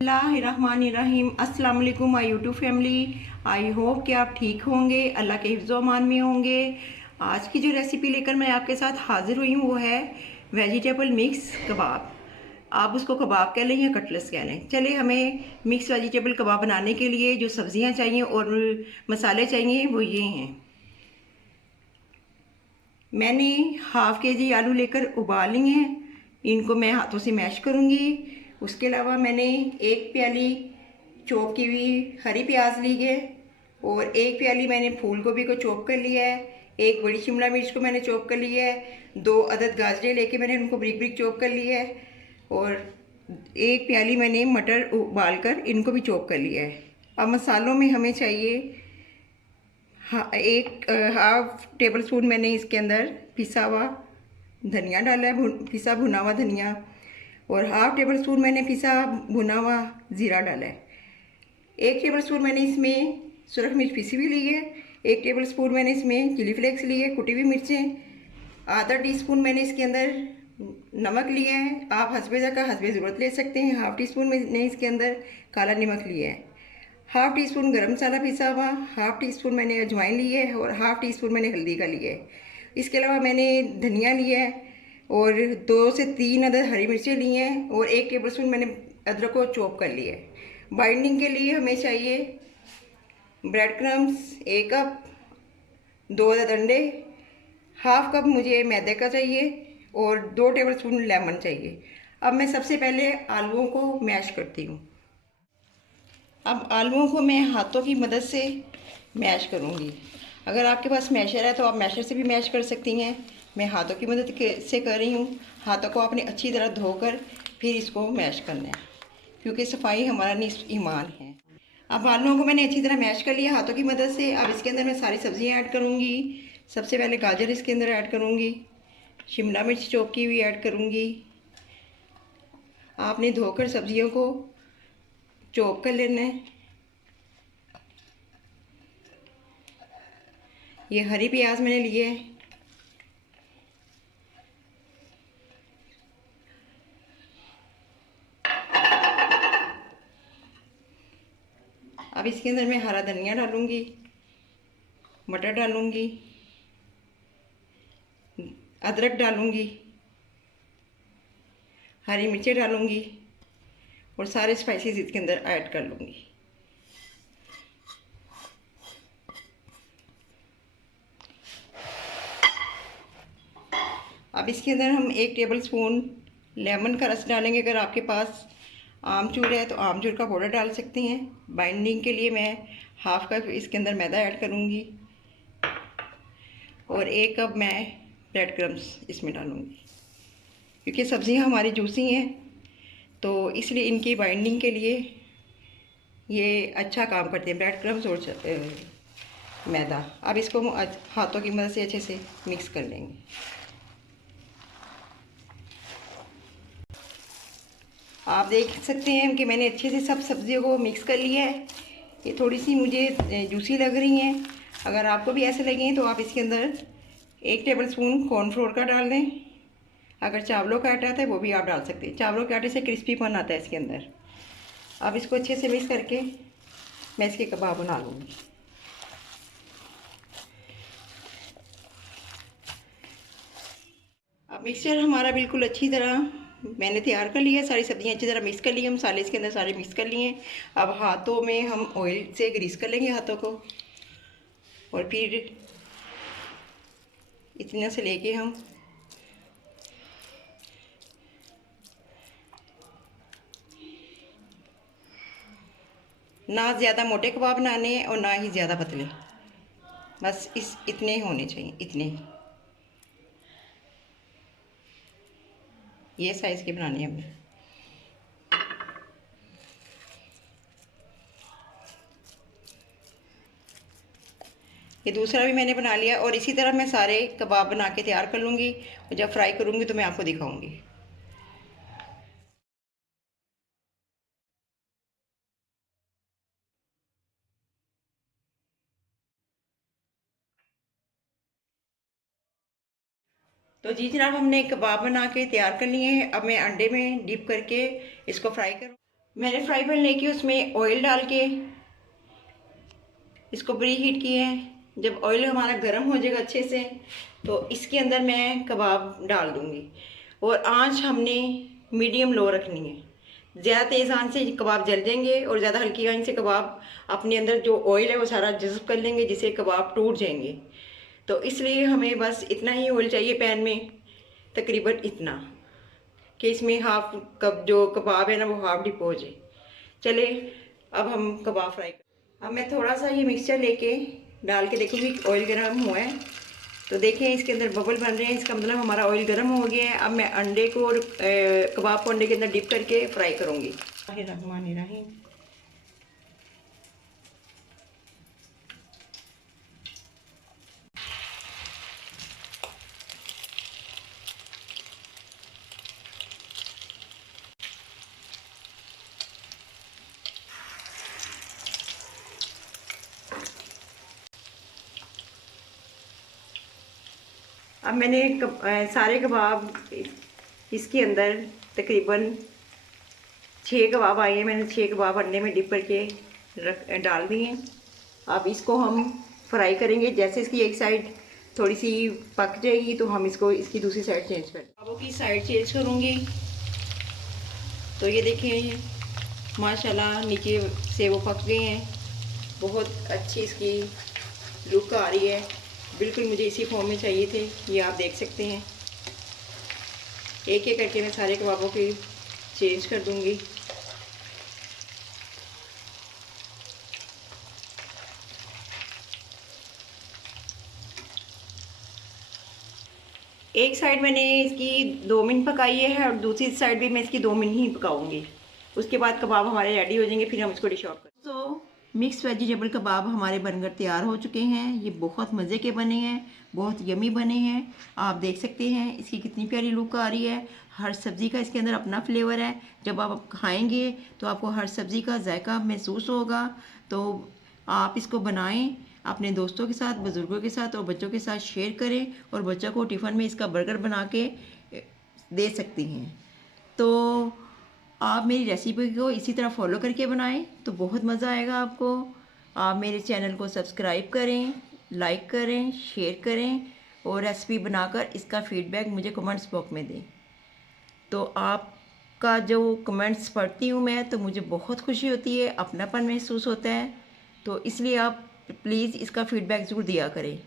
बिस्मिल्लाहिर्रहमानिर्रहीम। अस्सलाम वालेकुम my YouTube family. I hope कि आप ठीक होंगे, अल्लाह के हिफ्ज़ अमान में होंगे। आज की जो रेसिपी लेकर मैं आपके साथ हाज़िर हुई हूँ वो है वेजिटेबल मिक्स कबाब। आप उसको कबाब कह लें या कटलेट्स कह लें। चलिए, हमें मिक्स वेजिटेबल कबाब बनाने के लिए जो सब्ज़ियाँ चाहिए और मसाले चाहिए वो ये हैं। मैंने हाफ़ के जी आलू लेकर उबाल लिए हैं, इनको मैं हाथों से मैश करूँगी। उसके अलावा मैंने एक प्याली चॉप की हुई हरी प्याज ली है और एक प्याली मैंने फूल गोभी को चॉप कर लिया है। एक बड़ी शिमला मिर्च को मैंने चॉप कर लिया है। 2 अदद गाजरें लेके मैंने उनको ब्रिक ब्रिक चॉप कर लिया है और एक प्याली मैंने मटर उबाल कर इनको भी चॉप कर लिया है। अब मसालों में हमें चाहिए हाँ, एक हाफ टेबल स्पून मैंने इसके अंदर पिसा हुआ धनिया डाला है, पिसा भुना हुआ धनिया। और हाफ टेबल स्पून मैंने पिसा भुना हुआ ज़ीरा डाला है। 1 टेबल स्पून मैंने इसमें सुरख मिर्च पिसी हुई ली है। 1 टेबल स्पून मैंने इसमें चिली फ्लेक्स ली है, कुटी हुई मिर्चें। आधा टीस्पून मैंने इसके अंदर नमक लिया है, आप हस्बे ज़ायक़ा हस्बे ज़रूरत ले सकते हैं। हाफ टी स्पून मैंने इसके अंदर काला नमक लिया है। हाफ टी स्पून गरम मसाला पिसा हुआ, हाफ टी स्पून मैंने अजवाइन ली है और हाफ टी स्पून मैंने हल्दी का लिया है। इसके अलावा मैंने धनिया लिया है और 2 से 3 अदद हरी मिर्चें ली हैं और 1 टेबल स्पून मैंने अदरक को चॉप कर लिया है। बाइंडिंग के लिए हमें चाहिए ब्रेड क्रम्स 1 कप, 2 अदद अंडे, हाफ कप मुझे मैदे का चाहिए और 2 टेबल स्पून लेमन चाहिए। अब मैं सबसे पहले आलूओं को मैश करती हूँ। अब आलूओं को मैं हाथों की मदद से मैश करूँगी। अगर आपके पास मैशर है तो आप मैशर से भी मैश कर सकती हैं। मैं हाथों की मदद से कर रही हूँ। हाथों को आपने अच्छी तरह धोकर फिर इसको मैश करना है, क्योंकि सफाई हमारा निस्फ ईमान है। अब आलूओं को मैंने अच्छी तरह मैश कर लिया हाथों की मदद से। अब इसके अंदर मैं सारी सब्ज़ियाँ ऐड करूँगी। सबसे पहले गाजर इसके अंदर ऐड करूँगी, शिमला मिर्च चॉप की हुई ऐड करूँगी। आपने धोकर सब्ज़ियों को चॉप कर लेना है। ये हरी प्याज मैंने लिए है। अब इसके अंदर मैं हरा धनिया डालूंगी, मटर डालूंगी, अदरक डालूंगी, हरी मिर्चें डालूंगी और सारे स्पाइसेस इसके अंदर ऐड कर लूँगी। अब इसके अंदर हम 1 टेबल स्पून लेमन का रस डालेंगे। अगर आपके पास आमचूर है तो आमचूर का पाउडर डाल सकते हैं। बाइंडिंग के लिए मैं हाफ कप इसके अंदर मैदा ऐड करूँगी और 1 कप मैं ब्रेड क्रम्स इसमें डालूँगी। क्योंकि सब्ज़ियाँ हमारी जूसी हैं तो इसलिए इनकी बाइंडिंग के लिए ये अच्छा काम करते हैं, ब्रेड क्रम्स और मैदा। अब इसको हम हाथों की मदद से अच्छे से मिक्स कर लेंगे। आप देख सकते हैं कि मैंने अच्छे से सब सब्जियों को मिक्स कर लिया है। ये थोड़ी सी मुझे जूसी लग रही हैं। अगर आपको भी ऐसे लगे तो आप इसके अंदर 1 टेबल स्पून कॉर्नफ्लोर का डाल दें। अगर चावलों का आटा आता है वो भी आप डाल सकते हैं। चावलों के आटे से क्रिस्पीपन आता है इसके अंदर। अब इसको अच्छे से मिक्स करके मैं इसके कबाब बना लूँगी। अब मिक्सचर हमारा बिल्कुल अच्छी तरह मैंने तैयार कर लिया है। सारी सब्जियां अच्छी तरह मिक्स कर ली हैं, मसाले इसके अंदर सारे मिक्स कर लिए हैं। अब हाथों में हम ऑयल से ग्रीस कर लेंगे हाथों को और फिर इतना से लेके हम ना ज़्यादा मोटे कबाब बनाने हैं और ना ही ज़्यादा पतले, बस इतने ही होने चाहिए, इतने ही। ये साइज़ के बनाने हैं हमें। ये दूसरा भी मैंने बना लिया और इसी तरह मैं सारे कबाब बना के तैयार कर लूँगी और जब फ्राई करूँगी तो मैं आपको दिखाऊँगी। तो जी जनाब, हमने कबाब बना के तैयार कर लिए हैं। अब मैं अंडे में डिप करके इसको फ्राई करूँ। मैंने फ्राई पैन लेके उसमें ऑयल डाल के इसको प्री हीट किया है। जब ऑयल हमारा गर्म हो जाएगा अच्छे से तो इसके अंदर मैं कबाब डाल दूँगी और आंच हमने मीडियम लो रखनी है। ज़्यादा तेज़ आंच से कबाब जल जाएंगे और ज़्यादा हल्की आंच से कबाब अपने अंदर जो ऑयल है वो सारा जज़ब कर लेंगे, जिससे कबाब टूट जाएंगे। तो इसलिए हमें बस इतना ही ऑयल चाहिए पैन में, तकरीबन इतना कि इसमें हाफ कप जो कबाब है ना वो हाफ डिप हो जाए। चले अब हम कबाब फ्राई अब मैं थोड़ा सा ये मिक्सचर लेके डाल के देखूँगी ऑयल गर्म हुआ है तो देखें इसके अंदर बबल बन रहे हैं, इसका मतलब हमारा ऑयल गर्म हो गया है। अब मैं अंडे को और कबाब को अंडे के अंदर डिप करके फ्राई करूँगी। रहमानिर्रहीम। अब मैंने सारे कबाब इसके अंदर तकरीबन 6 कबाब आए हैं। मैंने 6 कबाब अंडे में डिप करके डाल दिए हैं। अब इसको हम फ्राई करेंगे। जैसे इसकी एक साइड थोड़ी सी पक जाएगी तो हम इसको इसकी दूसरी साइड चेंज करें। कबाबों की साइड चेंज करूँगी तो ये देखें माशाल्लाह नीचे से वो पक गए हैं। बहुत अच्छी इसकी लुक आ रही है। बिल्कुल मुझे इसी फॉर्म में चाहिए थे, ये आप देख सकते हैं। एक एक करके मैं सारे कबाबों की चेंज कर दूंगी। एक साइड मैंने इसकी 2 मिनट पकाई है और दूसरी साइड भी मैं इसकी 2 मिनट ही पकाऊंगी। उसके बाद कबाब हमारे रेडी हो जाएंगे, फिर हम इसको डिश आउट करें। तो मिक्स वेजिटेबल कबाब हमारे बनकर तैयार हो चुके हैं। ये बहुत मज़े के बने हैं, बहुत यमी बने हैं। आप देख सकते हैं इसकी कितनी प्यारी लुक आ रही है। हर सब्ज़ी का इसके अंदर अपना फ्लेवर है। जब आप खाएंगे तो आपको हर सब्ज़ी का जायका महसूस होगा। तो आप इसको बनाएं, अपने दोस्तों के साथ, बुज़ुर्गों के साथ और बच्चों के साथ शेयर करें और बच्चों को टिफ़िन में इसका बर्गर बना के दे सकती हैं। तो आप मेरी रेसिपी को इसी तरह फॉलो करके बनाएं तो बहुत मज़ा आएगा आपको। आप मेरे चैनल को सब्सक्राइब करें, लाइक करें, शेयर करें और रेसिपी बनाकर इसका फीडबैक मुझे कमेंट्स बॉक्स में दें। तो आपका जो कमेंट्स पढ़ती हूँ मैं तो मुझे बहुत खुशी होती है, अपनापन महसूस होता है। तो इसलिए आप प्लीज़ इसका फ़ीडबैक ज़रूर दिया करें।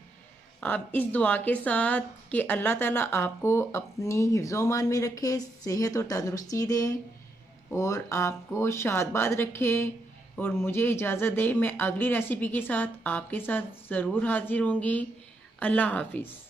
आप इस दुआ के साथ कि अल्लाह ताला आपको अपनी हिफ्ज़-ओ-मान में रखे, सेहत और तंदुरुस्ती दे और आपको शादबाद रखे और मुझे इजाज़त दे। मैं अगली रेसिपी के साथ आपके साथ ज़रूर हाज़िर होंगी। अल्लाह हाफ़िज़।